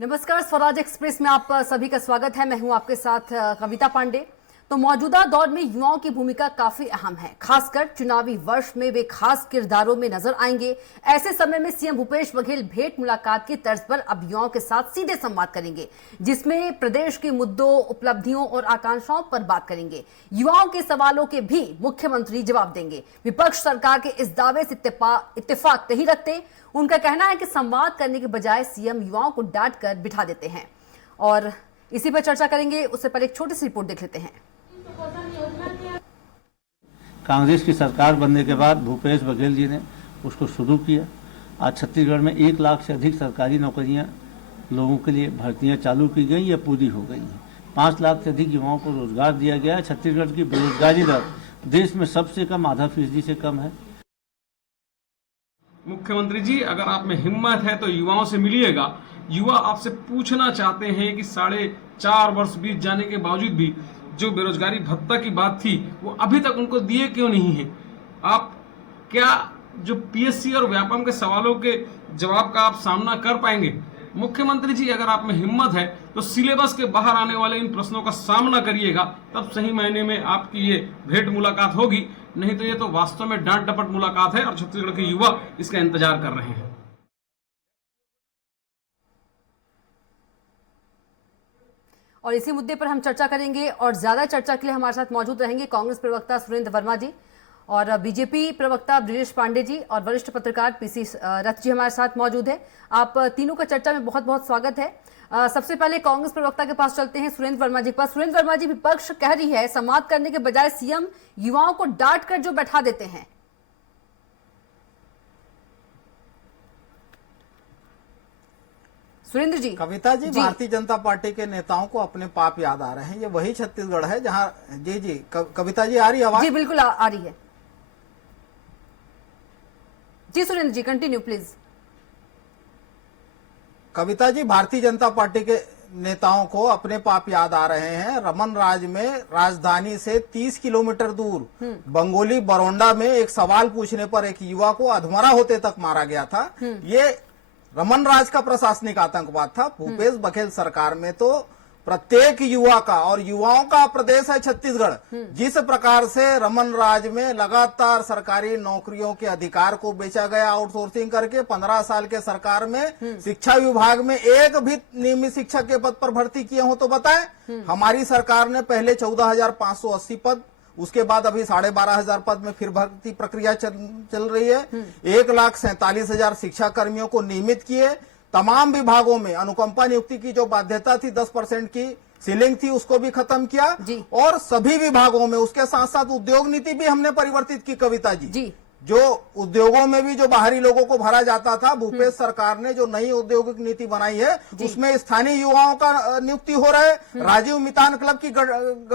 नमस्कार, स्वराज एक्सप्रेस में आप सभी का स्वागत है। मैं हूं आपके साथ कविता पांडे। तो मौजूदा दौर में युवाओं की भूमिका काफी अहम है, खासकर चुनावी वर्ष में वे खास किरदारों में नजर आएंगे। ऐसे समय में सीएम भूपेश बघेल भेंट मुलाकात की तर्ज पर अब युवाओं के साथ सीधे संवाद करेंगे, जिसमें प्रदेश के मुद्दों, उपलब्धियों और आकांक्षाओं पर बात करेंगे। युवाओं के सवालों के भी मुख्यमंत्री जवाब देंगे। विपक्ष सरकार के इस दावे से इत्तेफाक नहीं रखते। उनका कहना है कि संवाद करने के बजाय सीएम युवाओं को डांट कर बिठा देते हैं। और इसी पर चर्चा करेंगे। उससे पहले एक छोटी सी रिपोर्ट देख लेते हैं। कांग्रेस की सरकार बनने के बाद भूपेश बघेल जी ने उसको शुरू किया। आज छत्तीसगढ़ में 1 लाख से अधिक सरकारी नौकरियां लोगों के लिए भर्तियां चालू की गई या पूरी हो गई हैं। 5 लाख से अधिक युवाओं को रोजगार दिया गया है। छत्तीसगढ़ की बेरोजगारी दर देश में सबसे कम, आधा फीसदी से कम है। मुख्यमंत्री जी, अगर आप में हिम्मत है तो युवाओं से मिलिएगा। युवा आपसे पूछना चाहते हैं कि 4.5 वर्ष बीत जाने के बावजूद भी जो बेरोजगारी भत्ता की बात थी वो अभी तक उनको दिए क्यों नहीं है। आप क्या जो पीएससी और व्यापम के सवालों के जवाब का आप सामना कर पाएंगे? मुख्यमंत्री जी, अगर आप में हिम्मत है तो सिलेबस के बाहर आने वाले इन प्रश्नों का सामना करिएगा, तब सही मायने में आपकी ये भेंट मुलाकात होगी। नहीं तो ये तो वास्तव में डांट डपट मुलाकात है और छत्तीसगढ़ के युवा इसका इंतजार कर रहे हैं। और इसी मुद्दे पर हम चर्चा करेंगे और ज्यादा चर्चा के लिए हमारे साथ मौजूद रहेंगे कांग्रेस प्रवक्ता सुरेंद्र वर्मा जी और बीजेपी प्रवक्ता ब्रिजेश पांडे जी और वरिष्ठ पत्रकार पीसी रथ जी हमारे साथ मौजूद है। आप तीनों का चर्चा में बहुत बहुत स्वागत है। सबसे पहले कांग्रेस प्रवक्ता के पास चलते हैं, सुरेंद्र वर्मा जी के पास। सुरेंद्र वर्मा जी, विपक्ष कह रही है संवाद करने के बजाय सीएम युवाओं को डांट कर जो बैठा देते हैं। सुरेंद्र जी। कविता जी, भारतीय जनता पार्टी के नेताओं को अपने पाप याद आ रहे हैं। ये वही छत्तीसगढ़ है जहां जी कविता जी आ रही आवाज? जी बिल्कुल आ रही है। जी सुरेंद्र जी, continue please. Kavita ji, Bharatiya Janata party के नेताओं को अपने पाप याद आ रहे हैं। रमन राज में राजधानी से 30 किलोमीटर दूर बंगोली बरोंडा में एक सवाल पूछने पर एक युवा को अधमरा होते तक मारा गया था। ये रमन राज का प्रशासनिक आतंकवाद था। भूपेश बघेल सरकार में तो प्रत्येक युवा का, और युवाओं का प्रदेश है छत्तीसगढ़, जिस प्रकार से रमन राज में लगातार सरकारी नौकरियों के अधिकार को बेचा गया आउटसोर्सिंग करके, 15 साल के सरकार में शिक्षा विभाग में एक भी नियमित शिक्षक के पद पर भर्ती किए हो तो बताएं। हमारी सरकार ने पहले 14,580 पद, उसके बाद अभी 12,500 पद में फिर भर्ती प्रक्रिया चल रही है। 1,47,000 शिक्षा कर्मियों को नियमित किए। तमाम विभागों में अनुकंपा नियुक्ति की जो बाध्यता थी, 10% की सीलिंग थी, उसको भी खत्म किया। और सभी विभागों में उसके साथ साथ उद्योग नीति भी हमने परिवर्तित की। कविता जी, जो उद्योगों में भी जो बाहरी लोगों को भरा जाता था, भूपेश सरकार ने जो नई औद्योगिक नीति बनाई है उसमें स्थानीय युवाओं का नियुक्ति हो रहा है। राजीव मितान क्लब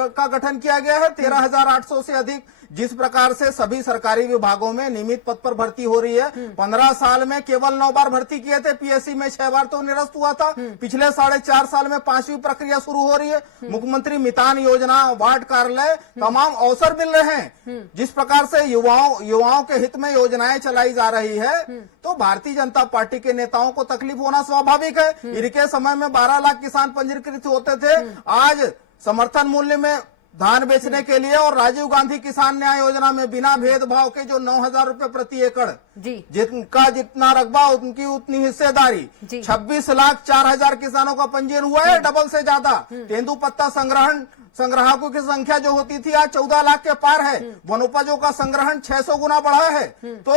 का गठन किया गया है। 13,800 से अधिक जिस प्रकार से सभी सरकारी विभागों में नियमित पद पर भर्ती हो रही है। 15 साल में केवल 9 बार भर्ती किए थे, पीएससी में 6 बार तो निरस्त हुआ था। पिछले 4.5 साल में 5वीं प्रक्रिया शुरू हो रही है। मुख्यमंत्री मितान योजना, वार्ड कार्यालय, तमाम अवसर मिल रहे हैं। जिस प्रकार से युवाओं के हित में योजनाएं चलाई जा रही है, तो भारतीय जनता पार्टी के नेताओं को तकलीफ होना स्वाभाविक है। इनके समय में 12 लाख किसान पंजीकृत होते थे। आज समर्थन मूल्य में धान बेचने के लिए और राजीव गांधी किसान न्याय योजना में बिना भेदभाव के जो 9,000 रुपए प्रति एकड़, जिनका जितना रकबा उनकी उतनी हिस्सेदारी, 26,04,000 किसानों का पंजीयन हुआ है, डबल से ज्यादा। तेंदुपत्ता संग्राहकों की संख्या जो होती थी आज 14 लाख के पार है। वनोपजों का संग्रहण 600 गुना बढ़ा है। तो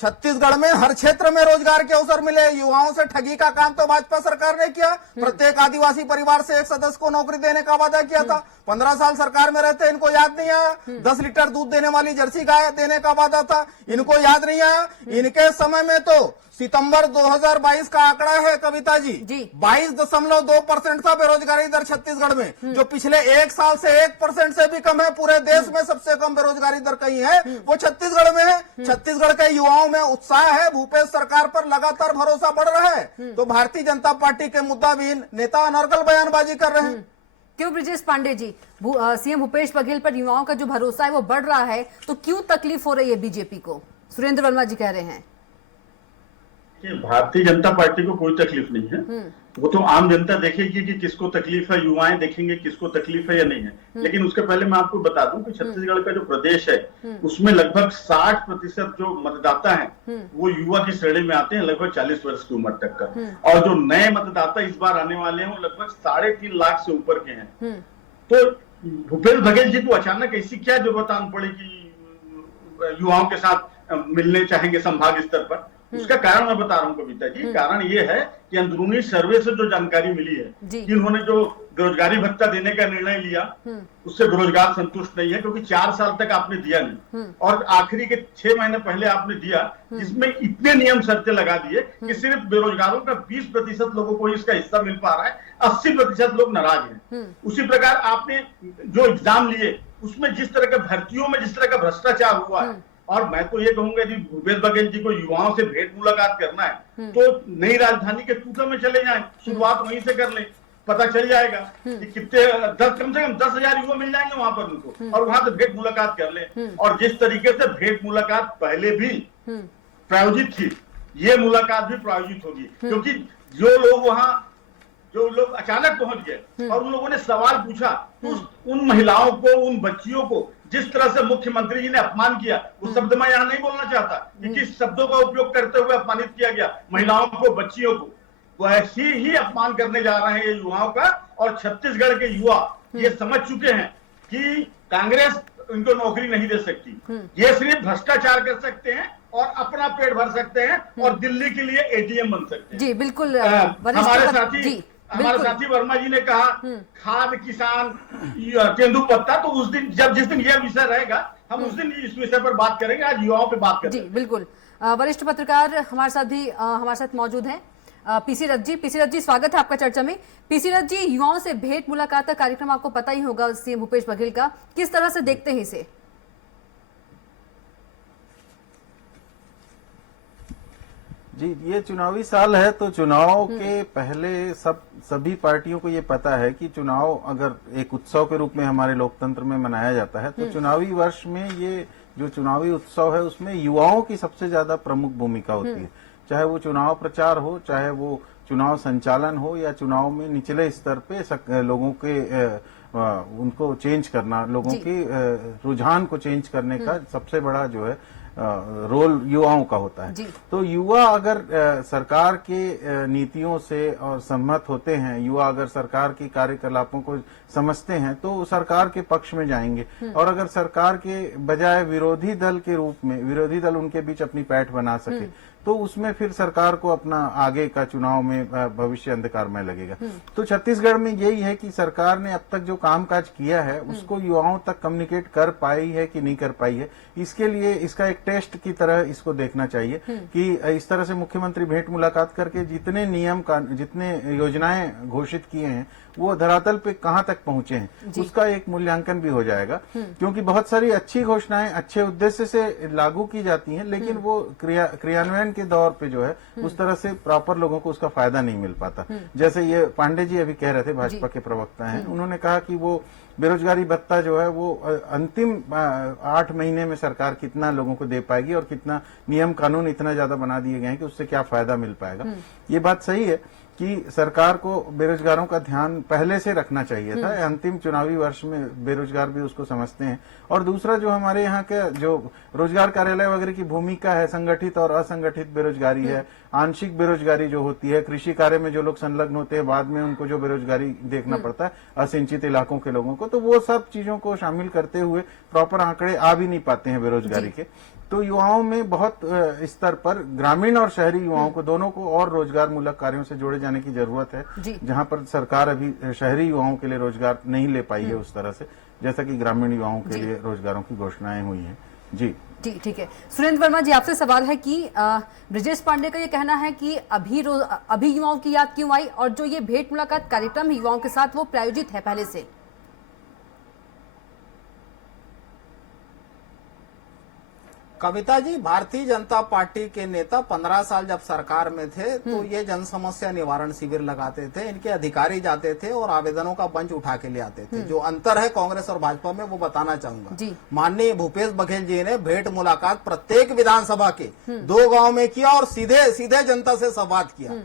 छत्तीसगढ़ में हर क्षेत्र में रोजगार के अवसर मिले। युवाओं से ठगी का काम तो भाजपा सरकार ने किया। प्रत्येक आदिवासी परिवार से एक सदस्य को नौकरी देने का वादा किया था। 15 साल सरकार में रहते इनको याद नहीं आया। 10 लीटर दूध देने वाली जर्सी गाय देने का वादा था, इनको याद नहीं आया। इनके समय में तो सितंबर 2022 का आंकड़ा है कविता जी, 22.2% था बेरोजगारी दर छत्तीसगढ़ में, जो पिछले 1 साल से 1% से भी कम है। पूरे देश में सबसे कम बेरोजगारी दर कहीं है वो छत्तीसगढ़ में है। छत्तीसगढ़ के युवाओं में उत्साह है। भूपेश सरकार पर लगातार भरोसा बढ़ रहा है। तो भारतीय जनता पार्टी के मुद्दाविहीन नेता अनर्गल बयानबाजी कर रहे हैं। क्यों ब्रिजेश पांडे जी, सीएम भूपेश बघेल पर युवाओं का जो भरोसा है वो बढ़ रहा है, तो क्यों तकलीफ हो रही है बीजेपी को? सुरेंद्र वर्मा जी कह रहे हैं कि भारतीय जनता पार्टी को कोई तकलीफ नहीं है। वो तो आम जनता देखेगी कि किसको तकलीफ है, युवाएं देखेंगे किसको तकलीफ है या नहीं है। लेकिन उसके पहले मैं आपको बता दूं कि छत्तीसगढ़ का जो प्रदेश है उसमें लगभग 60% जो मतदाता हैं वो युवा की श्रेणी में आते हैं, लगभग 40 वर्ष की उम्र तक का। और जो नए मतदाता इस बार आने वाले हैं वो लगभग 3.5 लाख से ऊपर के हैं। तो भूपेश बघेल जी को अचानक ऐसी क्या जरूरत आन पड़ी कि युवाओं के साथ मिलने चाहेंगे संभाग स्तर पर? उसका कारण मैं बता रहा हूँ कविता जी। कारण ये है कि अंदरूनी सर्वे से जो जानकारी मिली है कि उन्होंने जो बेरोजगारी भत्ता देने का निर्णय लिया उससे बेरोजगार संतुष्ट नहीं है, क्योंकि 4 साल तक आपने दिया नहीं और आखिरी के 6 महीने पहले आपने दिया, जिसमें इतने नियम शर्तें लगा दिए कि सिर्फ बेरोजगारों का 20% लोगों को इसका हिस्सा मिल पा रहा है, 80% लोग नाराज हैं। उसी प्रकार आपने जो एग्जाम लिए उसमें जिस तरह के भर्तियों में जिस तरह का भ्रष्टाचार हुआ है, और मैं तो ये कहूंगा कि भूपेश बघेल जी को युवाओं से भेंट मुलाकात करना है तो नई राजधानी के टूटा में चले जाएं, शुरुआत वहीं से कर लें, पता चल जाएगा कि कितने कम से कम 10,000 युवा मिल जाएंगे वहां पर उनको, और वहां से भेंट मुलाकात कर लें। और जिस तरीके से भेंट मुलाकात पहले भी प्रायोजित थी, ये मुलाकात भी प्रायोजित होगी, क्योंकि जो लोग अचानक पहुंच गए और उन लोगों ने सवाल पूछा, तो उन महिलाओं को, उन बच्चियों को जिस तरह से मुख्यमंत्री जी ने अपमान किया, उस शब्द मैं यहाँ नहीं बोलना चाहता कि किस शब्दों का उपयोग करते हुए अपमानित किया गया महिलाओं को, बच्चियों को, वैसे ही अपमान करने जा रहे हैं ये युवाओं का। और छत्तीसगढ़ के युवा ये समझ चुके हैं कि कांग्रेस इनको नौकरी नहीं दे सकती, ये सिर्फ भ्रष्टाचार कर सकते हैं और अपना पेट भर सकते हैं और दिल्ली के लिए एटीएम बन सकते हैं। जी बिल्कुल। हमारे साथी वर्मा जी ने कहा खाद किसान तेंदुपत्ता, तो उस दिन जिस दिन यह विषय रहेगा हम उस दिन इस विषय पर बात करेंगे, आज युवाओं पे बात करेंगे। जी बिल्कुल। वरिष्ठ पत्रकार हमारे साथ मौजूद हैं पीसी रथ जी। पीसी रथ जी, स्वागत है आपका चर्चा में। पीसी रथ जी, युवाओं से भेंट मुलाकात का कार्यक्रम आपको पता ही होगा सीएम भूपेश बघेल का, किस तरह से देखते हैं इसे? जी, ये चुनावी साल है तो चुनाव के पहले सभी पार्टियों को ये पता है कि चुनाव अगर एक उत्सव के रूप में हमारे लोकतंत्र में मनाया जाता है तो चुनावी वर्ष में ये जो चुनावी उत्सव है उसमें युवाओं की सबसे ज्यादा प्रमुख भूमिका होती है। चाहे वो चुनाव प्रचार हो, चाहे वो चुनाव संचालन हो, या चुनाव में निचले स्तर पे लोगों के उनको चेंज करना, लोगों के रुझान को चेंज करने का सबसे बड़ा जो है रोल युवाओं का होता है। तो युवा अगर सरकार के नीतियों से और सहमत होते हैं, युवा अगर सरकार की कार्यकलापों को समझते हैं तो सरकार के पक्ष में जाएंगे, और अगर सरकार के बजाय विरोधी दल के रूप में विरोधी दल उनके बीच अपनी पैठ बना सके तो उसमें फिर सरकार को अपना आगे का चुनाव में भविष्य अंधकारमय लगेगा। तो छत्तीसगढ़ में यही है कि सरकार ने अब तक जो कामकाज किया है उसको युवाओं तक कम्युनिकेट कर पाई है कि नहीं कर पाई है, इसके लिए इसका एक टेस्ट की तरह इसको देखना चाहिए कि इस तरह से मुख्यमंत्री भेंट मुलाकात करके जितने जितने योजनाएं घोषित किए हैं वो धरातल पे कहां तक पहुंचे हैं उसका एक मूल्यांकन भी हो जाएगा। क्योंकि बहुत सारी अच्छी घोषणाएं अच्छे उद्देश्य से लागू की जाती हैं, लेकिन वो क्रियान्वयन के दौर पे जो है उस तरह से प्रॉपर लोगों को उसका फायदा नहीं मिल पाता। जैसे ये पांडे जी अभी कह रहे थे, भाजपा के प्रवक्ता हैं, उन्होंने कहा कि वो बेरोजगारी भत्ता जो है वो अंतिम 8 महीने में सरकार कितना लोगों को दे पाएगी और कितना नियम कानून इतना ज्यादा बना दिए गए हैं कि उससे क्या फायदा मिल पाएगा। ये बात सही है कि सरकार को बेरोजगारों का ध्यान पहले से रखना चाहिए था। अंतिम चुनावी वर्ष में बेरोजगार भी उसको समझते हैं। और दूसरा जो हमारे यहाँ के जो रोजगार कार्यालय वगैरह की भूमिका है, संगठित और असंगठित बेरोजगारी है, आंशिक बेरोजगारी जो होती है, कृषि कार्य में जो लोग संलग्न होते हैं बाद में उनको जो बेरोजगारी देखना पड़ता है असिंचित इलाकों के लोगों को, तो वो सब चीजों को शामिल करते हुए प्रॉपर आंकड़े आ भी नहीं पाते हैं बेरोजगारी के। तो युवाओं में बहुत स्तर पर ग्रामीण और शहरी युवाओं को दोनों को और रोजगार मूलक कार्यों से जोड़े जाने की जरूरत है, जहां पर सरकार अभी शहरी युवाओं के लिए रोजगार नहीं ले पाई है उस तरह से, जैसा कि ग्रामीण युवाओं के लिए रोजगारों की घोषणाएं हुई हैं। जी ठीक है। सुरेंद्र वर्मा जी, आपसे सवाल है कि ब्रजेश पांडे का ये कहना है कि अभी युवाओं की याद क्यों आई, और जो ये भेंट मुलाकात कार्यक्रम युवाओं के साथ वो प्रायोजित है पहले से? कविता जी, भारतीय जनता पार्टी के नेता 15 साल जब सरकार में थे तो ये जन समस्या निवारण शिविर लगाते थे, इनके अधिकारी जाते थे और आवेदनों का बंच उठा के ले आते थे। जो अंतर है कांग्रेस और भाजपा में वो बताना चाहूंगा। माननीय भूपेश बघेल जी ने भेंट मुलाकात प्रत्येक विधानसभा के 2 गांव में किया और सीधे जनता से संवाद किया।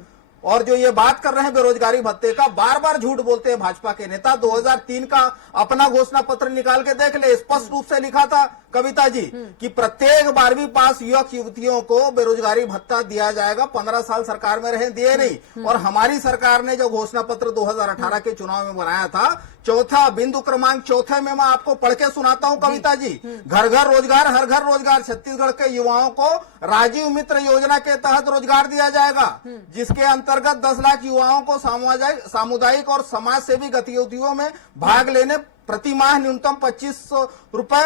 और जो ये बात कर रहे हैं बेरोजगारी भत्ते का, बार बार झूठ बोलते हैं भाजपा के नेता। 2003 का अपना घोषणा पत्र निकाल के देख ले, स्पष्ट रूप से लिखा था कविता जी कि प्रत्येक 12वीं पास युवक युवतियों को बेरोजगारी भत्ता दिया जाएगा। 15 साल सरकार में रहे, दिए नहीं। और हमारी सरकार ने जो घोषणा पत्र 2018 के चुनाव में बनाया था, चौथा बिंदु क्रमांक चौथे में मैं आपको पढ़ के सुनाता हूं कविता जी। घर घर रोजगार, हर घर रोजगार। छत्तीसगढ़ के युवाओं को राजीव मित्र योजना के तहत रोजगार दिया जाएगा, जिसके अंतर्गत 10 लाख युवाओं को सामुदायिक और समाज सेवी गतिविधियों में भाग लेने प्रति माह न्यूनतम 2500 रुपए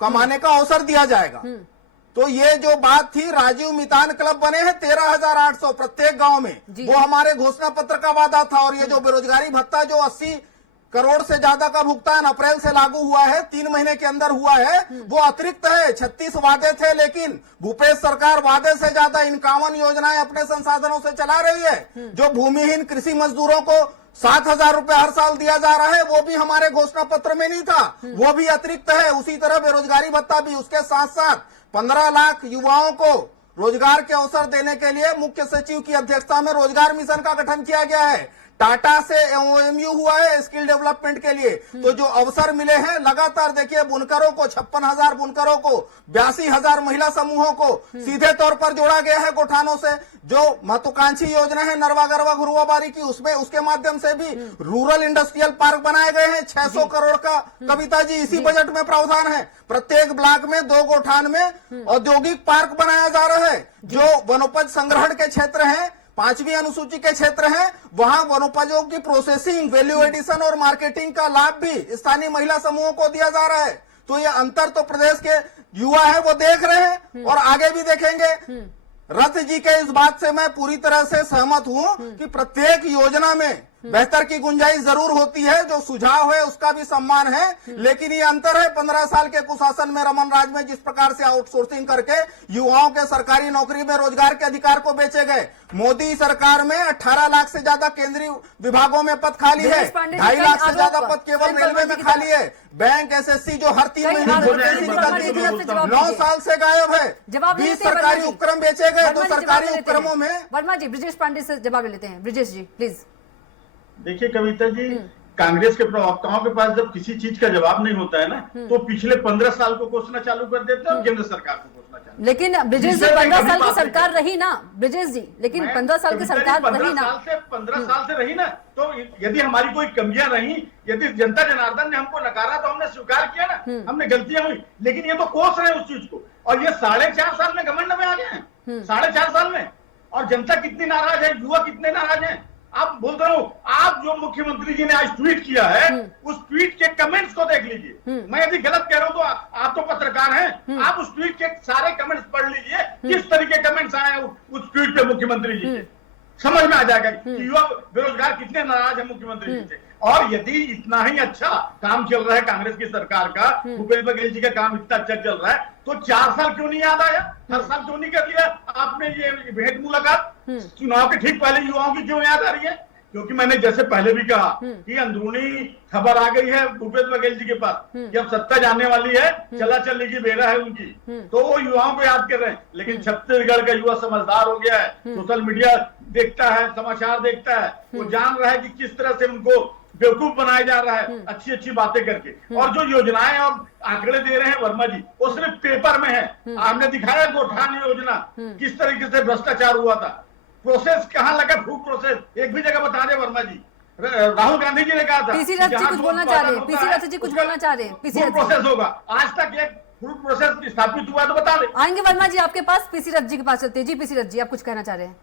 कमाने का अवसर दिया जाएगा। तो ये जो बात थी, राजीव मितान क्लब बने हैं 13,800 प्रत्येक गांव में, वो हमारे घोषणा पत्र का वादा था। और ये जो बेरोजगारी भत्ता जो 80 करोड़ से ज्यादा का भुगतान अप्रैल से लागू हुआ है, 3 महीने के अंदर हुआ है, वो अतिरिक्त है। 36 वादे थे, लेकिन भूपेश सरकार वादे से ज्यादा 51 योजनाएं अपने संसाधनों से चला रही है। जो भूमिहीन कृषि मजदूरों को 7,000 रुपए हर साल दिया जा रहा है, वो भी हमारे घोषणा पत्र में नहीं था, वो भी अतिरिक्त है। उसी तरह बेरोजगारी भत्ता भी। उसके साथ साथ 15 लाख युवाओं को रोजगार के अवसर देने के लिए मुख्य सचिव की अध्यक्षता में रोजगार मिशन का गठन किया गया है। टाटा से MOU हुआ है स्किल डेवलपमेंट के लिए। तो जो अवसर मिले हैं लगातार, देखिए बुनकरों को 56,000 बुनकरों को, 82,000 महिला समूहों को सीधे तौर पर जोड़ा गया है गोठानों से। जो महत्वाकांक्षी योजना है नरवा गरवा घुरुआबारी की, उसमें उसके माध्यम से भी रूरल इंडस्ट्रियल पार्क बनाए गए हैं। 600 करोड़ का कविता जी इसी बजट में प्रावधान है। प्रत्येक ब्लॉक में 2 गोठान में औद्योगिक पार्क बनाया जा रहा है। जो वनोपज संग्रहण के क्षेत्र हैं, 5वीं अनुसूची के क्षेत्र हैं, वहां वनोपजों की प्रोसेसिंग, वैल्यू एडिशन और मार्केटिंग का लाभ भी स्थानीय महिला समूहों को दिया जा रहा है। तो ये अंतर तो प्रदेश के युवा है वो देख रहे हैं और आगे भी देखेंगे। रथ जी के इस बात से मैं पूरी तरह से सहमत हूं कि प्रत्येक योजना में बेहतर की गुंजाइश जरूर होती है। जो सुझाव है उसका भी सम्मान है, लेकिन ये अंतर है 15 साल के कुशासन में, रमन राज में, जिस प्रकार से आउटसोर्सिंग करके युवाओं के सरकारी नौकरी में रोजगार के अधिकार को बेचे गए। मोदी सरकार में 18 लाख से ज्यादा केंद्रीय विभागों में पद खाली है, 2.5 लाख से ज्यादा पद केवल रेलवे में खाली है। बैंक SSC जो हर 3 महीने निकलती थी, 9 साल से गायब है। 20 सरकारी उपक्रम बेचे गए, तो सरकारी उपक्रमों में। वर्मा जी, ब्रिजेश पांडे से जवाब ले लेते हैं। ब्रिजेश जी प्लीज। देखिए कविता जी, कांग्रेस के प्रवक्ताओं के पास जब किसी चीज का जवाब नहीं होता है ना, तो पिछले 15 साल को कोसना चालू कर देते हैं और केंद्र सरकार को कोसना चालू। लेकिन ब्रिजेश जी 15 साल की सरकार रही ना, ब्रिजेश जी, लेकिन 15 साल की सरकार रही ना। 15 साल से रही ना, तो यदि हमारी कोई कमियां रही, यदि जनता जनार्दन ने हमको नकारा तो हमने स्वीकार किया ना, हमने गलतियां हुई, लेकिन ये तो कोस रहे हैं उस चीज को। और ये 4.5 साल में घमंड में आ गए हैं, 4.5 साल में। और जनता कितनी नाराज है, युवा कितने नाराज है। आप बोल रहा हूं, आप जो मुख्यमंत्री जी ने आज ट्वीट किया है, उस ट्वीट के कमेंट्स को देख लीजिए। मैं यदि गलत कह रहा हूं तो आप तो पत्रकार हैं, आप उस ट्वीट के सारे कमेंट्स पढ़ लीजिए, किस तरह के कमेंट्स आए हैं उस ट्वीट पे मुख्यमंत्री जी से। समझ में आ जाएगा कि युवा बेरोजगार कितने नाराज है मुख्यमंत्री जी से। और यदि इतना ही अच्छा काम चल रहा है कांग्रेस की सरकार का, भूपेश बघेल जी का काम इतना अच्छा चल रहा है, तो 4 साल क्यों नहीं याद आया? हर साल क्यों नहीं कर लिया आपने ये भेंट मुलाकात? चुनाव के ठीक पहले युवाओं की क्यों याद आ रही है? क्योंकि मैंने जैसे पहले भी कहा कि अंदरूनी खबर आ गई है भूपेश बघेल जी के पास कि अब सत्ता जाने वाली है, चला चलने की बेरा है उनकी, तो वो युवाओं को याद कर रहे हैं। लेकिन छत्तीसगढ़ का युवा समझदार हो गया है, सोशल मीडिया देखता है, समाचार देखता है, वो जान रहा है कि किस तरह से उनको बेवकूफ बनाया जा रहा है अच्छी अच्छी बातें करके। और जो योजनाएं और आंकड़े दे रहे हैं वर्मा जी, वो सिर्फ पेपर में है। हमने दिखाया गोठान योजना किस तरीके से भ्रष्टाचार हुआ था, प्रोसेस कहाँ लगा, फूड प्रोसेस एक भी जगह बता दे वर्मा जी। राहुल गांधी जी ने कहा था पीसी रथ जी कुछ बोलना चाह रहे हैं, पीसी रथ जी कुछ बोलना चाह रहे हैं। पीसी रथ प्रोसेस होगा, आज तक एक फूड प्रोसेस स्थापित हुआ तो बता दे। आएंगे वर्मा जी आपके पास, पीसी रथ जी के पास चलते हैं। जी पीसी रथ जी, आप कुछ कहना चाह रहे हैं?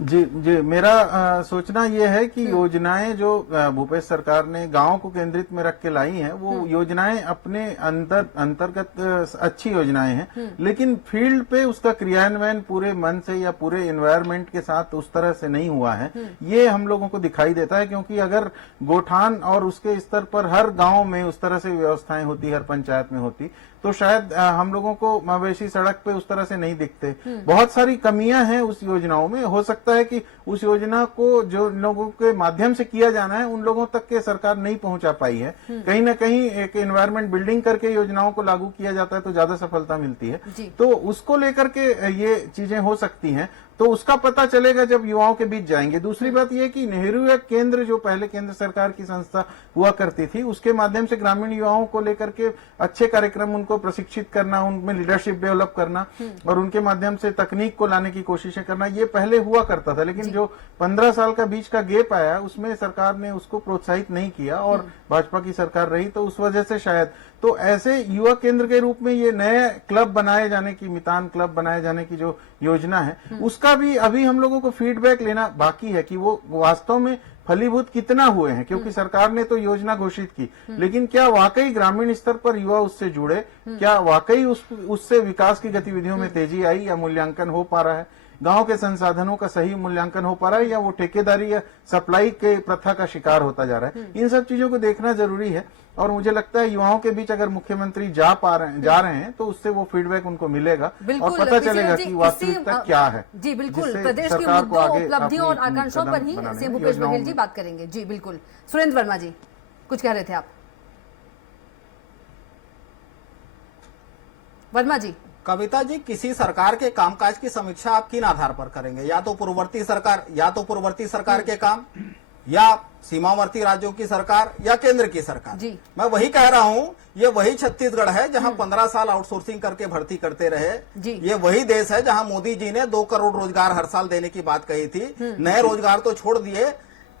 जी मेरा सोचना यह है कि योजनाएं जो भूपेश सरकार ने गांव को केंद्रित में रख के लाई हैं, वो योजनाएं अपने अंतर्गत अच्छी योजनाएं हैं, लेकिन फील्ड पे उसका क्रियान्वयन पूरे मन से या पूरे एनवायरनमेंट के साथ उस तरह से नहीं हुआ है। ये हम लोगों को दिखाई देता है, क्योंकि अगर गोठान और उसके स्तर पर हर गांव में उस तरह से व्यवस्थाएं होती, हर पंचायत में होती, तो शायद हम लोगों को मवेशी सड़क पे उस तरह से नहीं दिखते। बहुत सारी कमियां हैं उस योजनाओं में। हो सकता है कि उस योजना को जो लोगों के माध्यम से किया जाना है उन लोगों तक के सरकार नहीं पहुंचा पाई है। कहीं ना कहीं एक एनवायरमेंट बिल्डिंग करके योजनाओं को लागू किया जाता है तो ज्यादा सफलता मिलती है। तो उसको लेकर के ये चीजें हो सकती हैं, तो उसका पता चलेगा जब युवाओं के बीच जाएंगे। दूसरी बात यह कि नेहरू युवा केंद्र जो पहले केंद्र सरकार की संस्था हुआ करती थी, उसके माध्यम से ग्रामीण युवाओं को लेकर के अच्छे कार्यक्रम उनको प्रशिक्षित करना, उनमें लीडरशिप डेवलप करना और उनके माध्यम से तकनीक को लाने की कोशिशें करना, ये पहले हुआ करता था। लेकिन जो 15 साल का बीच का गैप आया उसमें सरकार ने उसको प्रोत्साहित नहीं किया और भाजपा की सरकार रही, तो उस वजह से शायद तो ऐसे युवा केंद्र के रूप में ये नए क्लब बनाए जाने की, मितान क्लब बनाए जाने की जो योजना है, उसका भी अभी हम लोगों को फीडबैक लेना बाकी है कि वो वास्तव में फलीभूत कितना हुए हैं। क्योंकि सरकार ने तो योजना घोषित की, लेकिन क्या वाकई ग्रामीण स्तर पर युवा उससे जुड़े, क्या वाकई उससे विकास की गतिविधियों में तेजी आई, या मूल्यांकन हो पा रहा है, गांव के संसाधनों का सही मूल्यांकन हो पा रहा है, या वो ठेकेदारी या सप्लाई के प्रथा का शिकार होता जा रहा है। इन सब चीजों को देखना जरूरी है और मुझे लगता है युवाओं के बीच अगर मुख्यमंत्री जा रहे हैं तो उससे वो फीडबैक उनको मिलेगा और पता चलेगा कि वास्तविकता क्या है। जी बिल्कुल, जिससे प्रदेश की सरकार को मुद्दों, आगे उपलब्धियों और अपनी आकांक्षाओं पर ही बनाने सीएम में, भूपेश योजनाओं बघेल जी में। बात करेंगे। जी बिल्कुल, सुरेंद्र वर्मा जी कुछ कह रहे थे आप। वर्मा जी। कविता जी, किसी सरकार के कामकाज की समीक्षा आप किन आधार पर करेंगे? या तो पूर्ववर्ती सरकार के काम, या सीमावर्ती राज्यों की सरकार, या केंद्र की सरकार। जी। मैं वही कह रहा हूँ, ये वही छत्तीसगढ़ है जहां 15 साल आउटसोर्सिंग करके भर्ती करते रहे। जी। ये वही देश है जहां मोदी जी ने 2 करोड़ रोजगार हर साल देने की बात कही थी। नए रोजगार तो छोड़ दिए,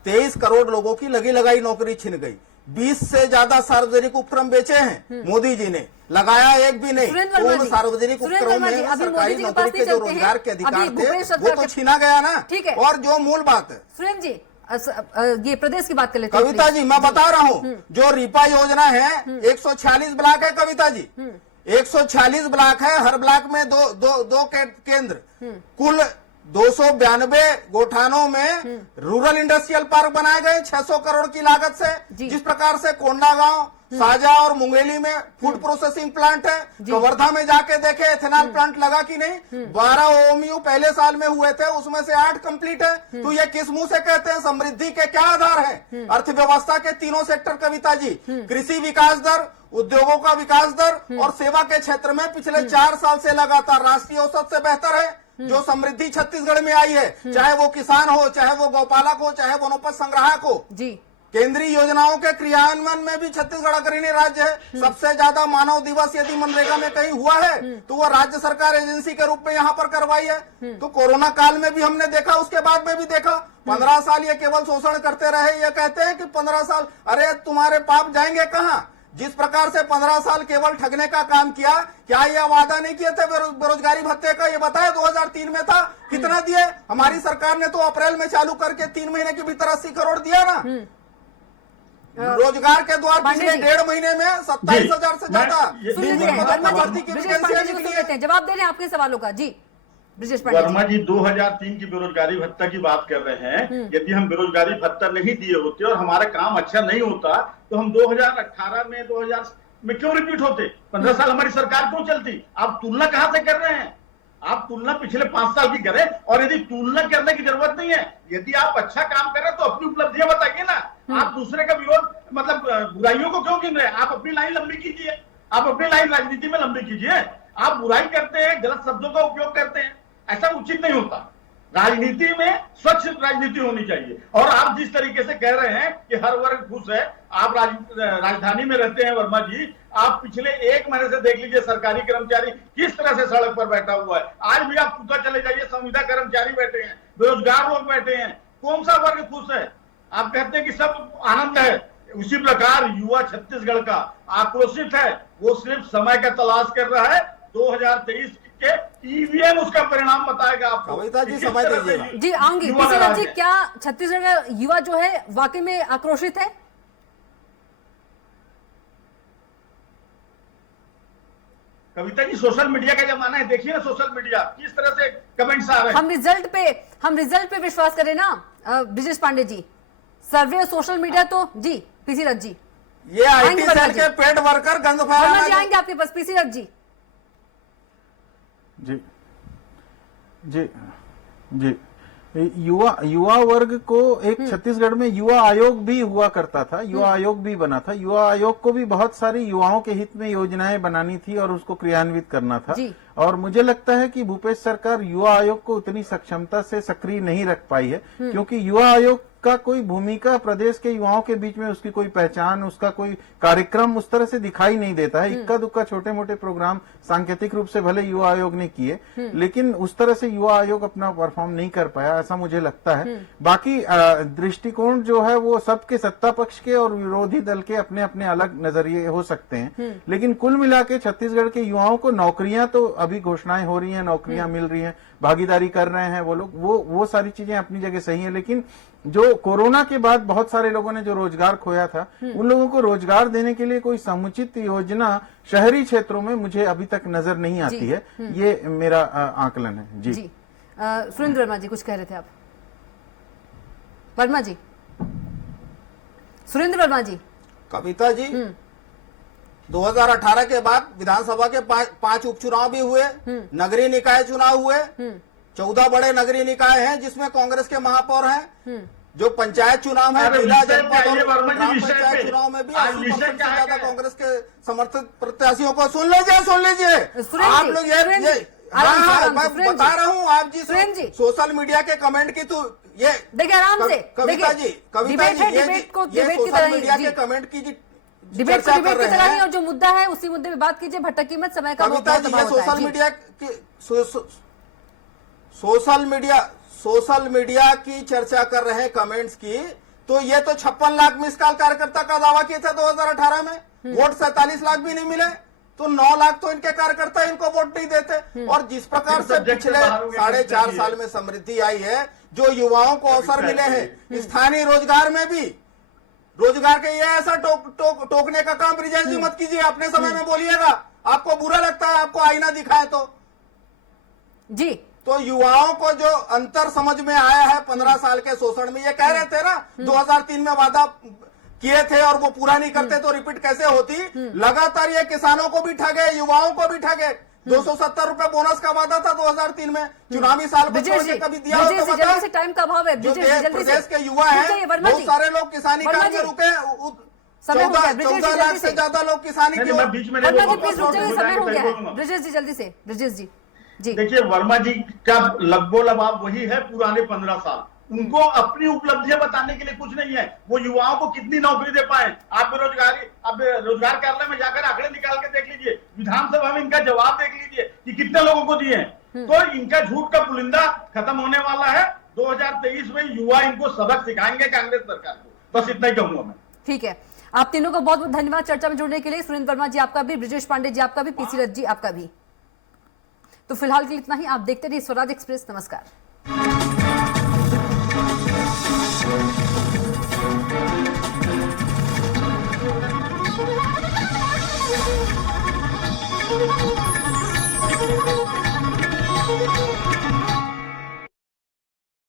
23 करोड़ लोगों की लगी लगाई नौकरी छिन गई। 20 से ज्यादा सार्वजनिक उपक्रम बेचे हैं मोदी जी ने, लगाया एक भी नहीं। पूर्ण सार्वजनिक उपक्रम में सरकारी नौकरी के जो रोजगार के अधिकार थे वो तो छीना गया ना। ठीक है। और जो मूल बात है, सुरेंद्र जी ये प्रदेश की बात कर लेते हैं। कविता जी मैं बता रहा हूँ, जो रिपा योजना है 146 ब्लॉक है कविता जी, 146 ब्लॉक है, हर ब्लॉक में दो केंद्र, कुल 292 गोठानों में रूरल इंडस्ट्रियल पार्क बनाए गए 600 करोड़ की लागत से। जिस प्रकार से कोंडागांव, साजा और मुंगेली में फूड प्रोसेसिंग प्लांट है, कवर्धा में जाके देखे एथेनॉल प्लांट लगा कि नहीं। 12 ओएमयू पहले साल में हुए थे, उसमें से 8 कंप्लीट है। तो ये किस मुंह से कहते हैं? समृद्धि के क्या आधार है? अर्थव्यवस्था के तीनों सेक्टर कविता जी, कृषि विकास दर, उद्योगों का विकास दर और सेवा के क्षेत्र में पिछले 4 साल से लगातार राष्ट्रीय औसत से बेहतर है। जो समृद्धि छत्तीसगढ़ में आई है, चाहे वो किसान हो, चाहे वो गौपालक हो, चाहे वनोपज संग्राहक हो, जी। केंद्रीय योजनाओं के क्रियान्वयन में भी छत्तीसगढ़ अग्रणी राज्य है। सबसे ज्यादा मानव दिवस यदि मनरेगा में कहीं हुआ है तो वो राज्य सरकार एजेंसी के रूप में यहाँ पर करवाई है। तो कोरोना काल में भी हमने देखा, उसके बाद में भी देखा। 15 साल ये केवल शोषण करते रहे। ये कहते हैं कि 15 साल, अरे तुम्हारे पाप जाएंगे कहाँ? जिस प्रकार से 15 साल केवल ठगने का काम किया, क्या यह वादा नहीं किए थे बेरोजगारी भत्ते का? ये बताया 2003 में था, कितना दिए? हमारी सरकार ने तो अप्रैल में चालू करके 3 महीने के भीतर 80 करोड़ दिया ना। रोजगार के द्वार पिछले 1.5 महीने में 27,000 से ज्यादा भर्ती की वैकेंसियां निकली है। जवाब दे रहे हैं आपके सवालों का। जी ब्रिजेश पांडे वर्मा जी 2003 की बेरोजगारी भत्ता की बात कर रहे हैं। यदि हम बेरोजगारी भत्ता नहीं दिए होते और हमारा काम अच्छा नहीं होता तो हम 2018 में 2000 में क्यों रिपीट होते? 15 साल हमारी सरकार क्यों चलती? आप तुलना कहां से कर रहे हैं? आप तुलना पिछले 5 साल की करें। और यदि तुलना करने की जरूरत नहीं है, यदि आप अच्छा काम कर रहे हैं तो अपनी उपलब्धियां बताइए ना। आप दूसरे का विरोध, मतलब बुराइयों को क्यों गिन रहे हैं? आप अपनी लाइन लंबी कीजिए, आप अपनी लाइन राजनीति में लंबी कीजिए। आप बुराई करते हैं, गलत शब्दों का उपयोग करते हैं, ऐसा उचित नहीं होता। राजनीति में स्वच्छ राजनीति होनी चाहिए। और आप जिस तरीके से कह रहे हैं कि हर वर्ग खुश है, आप राजधानी में रहते हैं वर्मा जी, आप पिछले 1 महीने से देख लीजिए सरकारी कर्मचारी किस तरह से सड़क पर बैठा हुआ है। आज भी आप पूछा चले जाइए, संविदा कर्मचारी बैठे हैं, बेरोजगार लोग बैठे हैं, कौन सा वर्ग खुश है? आप कहते हैं कि सब आनंद है। उसी प्रकार युवा छत्तीसगढ़ का आक्रोशित है, वो सिर्फ समय का तलाश कर रहा है। 2023 के ईवीएम उसका परिणाम बताएगा आपको। कविता जी समय दीजिएगा। जी आऊंगी। किशोर जी, क्या छत्तीसगढ़ का युवा जो है वाकई में आक्रोशित है? कविता जी सोशल मीडिया का जमाना है, देखिए ना सोशल मीडिया किस तरह से कमेंट्स आ रहे हैं। हम रिजल्ट पे विश्वास करें ना ब्रिजेश पांडे जी। सर्वे और सोशल मीडिया तो जी पीसी रथ जी ये आईटी आएंगे वर्मा सेल जी। के पेड वर्कर गंद वर्मा जी फैलाना। आएंगे आपके पास, पीसी रथ जी। जी जी जी युवा वर्ग को एक छत्तीसगढ़ में युवा आयोग भी हुआ करता था, युवा आयोग भी बना था। युवा आयोग को भी बहुत सारी युवाओं के हित में योजनाएं बनानी थी और उसको क्रियान्वित करना था। जी। और मुझे लगता है कि भूपेश सरकार युवा आयोग को उतनी सक्षमता से सक्रिय नहीं रख पाई है, क्योंकि युवा आयोग का कोई भूमिका प्रदेश के युवाओं के बीच में उसकी कोई पहचान, उसका कोई कार्यक्रम उस तरह से दिखाई नहीं देता है। इक्का दुक्का छोटे मोटे प्रोग्राम सांकेतिक रूप से भले युवा आयोग ने किए, लेकिन उस तरह से युवा आयोग अपना परफॉर्म नहीं कर पाया, ऐसा मुझे लगता है। बाकी दृष्टिकोण जो है वो सबके, सत्ता पक्ष के और विरोधी दल के अपने अपने अलग नजरिए हो सकते हैं, लेकिन कुल मिला के छत्तीसगढ़ के युवाओं को नौकरियां तो अभी घोषणाएं हो रही हैं, नौकरियां मिल रही हैं, भागीदारी कर रहे हैं वो लोग, वो सारी चीजें अपनी जगह सही है। लेकिन जो कोरोना के बाद बहुत सारे लोगों ने जो रोजगार खोया था, उन लोगों को रोजगार देने के लिए कोई समुचित योजना शहरी क्षेत्रों में मुझे अभी तक नजर नहीं आती है। ये मेरा आकलन है। जी, सुरेंद्र वर्मा जी कुछ कह रहे थे आप? वर्मा जी, सुरेंद्र वर्मा जी। कविता जी, 2018 के बाद विधानसभा के 5 उपचुनाव भी हुए, नगरीय निकाय चुनाव हुए, 14 बड़े नगरीय निकाय हैं जिसमें कांग्रेस के महापौर हैं। जो पंचायत चुनाव है, जिला जनपद और ग्राम पंचायत चुनाव में भी 80% से ज्यादा कांग्रेस के समर्थित प्रत्याशियों को सुन लीजिए आप लोग। मैं बता रहा हूँ आप जी, सोशल मीडिया के कमेंट की तो ये देखिए आराम से, कविता जी, ये सोशल मीडिया के कमेंट की डिबेट को डिबेट की तरह नहीं, और जो मुद्दा है उसी मुद्दे पे बात कीजिए, भटकी मत, समय का बहुत कविता जी, ये सोशल मीडिया की चर्चा कर रहे हैं कमेंट्स की, तो ये तो 56 लाख मिस कॉल कार्यकर्ता का दावा किए थे 2018 में, वोट 47 लाख भी नहीं मिले, तो 9 लाख तो इनके कार्यकर्ता इनको वोट नहीं देते। और जिस प्रकार से पिछले 4.5 साल में समृद्धि आई है, जो युवाओं को अवसर मिले हैं स्थानीय रोजगार में भी, रोजगार के ये ऐसा टोकने का काम ब्रिजेश जी मत कीजिए, अपने समय में बोलिएगा, आपको बुरा लगता है, आपको आईना दिखाए तो जी। तो युवाओं को जो अंतर समझ में आया है 15 साल के शोषण में, ये कह रहे थे ना 2003 में वादा किए थे और वो पूरा नहीं करते तो रिपीट कैसे होती। लगातार ये किसानों को भी ठगे, युवाओं को भी ठगे। 270 रुपए बोनस का वादा था 2003 में, चुनावी साल को छोड़ के कभी दिया हो तो बताओ। टाइम का अभाव है, जो प्रदेश के युवा हैं बहुत सारे लोग किसानी काम में रुके, 14 लाख से ज्यादा लोग किसानी की ओर। समय हो गया है। ब्रिजेश जी जल्दी से, ब्रिजेश जी। देखिए वर्मा जी का लगभग अब वही है पुराने 15 साल, उनको अपनी उपलब्धियां बताने के लिए कुछ नहीं है। वो युवाओं को कितनी नौकरी दे पाए, आप रोजगार कार्यालय में जाकर आंकड़े निकाल के देख लीजिए, विधानसभा में इनका जवाब देख लीजिए कि कितने लोगों को दिए हैं। तो इनका झूठ का पुलिंदा खत्म होने वाला है। 2023 में युवा इनको सबक सिखाएंगे कांग्रेस सरकार को, बस इतना ही कहूंगा मैं। ठीक है, आप तीनों का बहुत बहुत धन्यवाद चर्चा में जुड़ने के लिए। सुरेंद्र वर्मा जी आपका भी, ब्रिजेश पांडे जी आपका भी, पीसी रथ जी आपका भी। तो फिलहाल के लिए इतना ही। आप देखते रहिए स्वराज एक्सप्रेस। नमस्कार।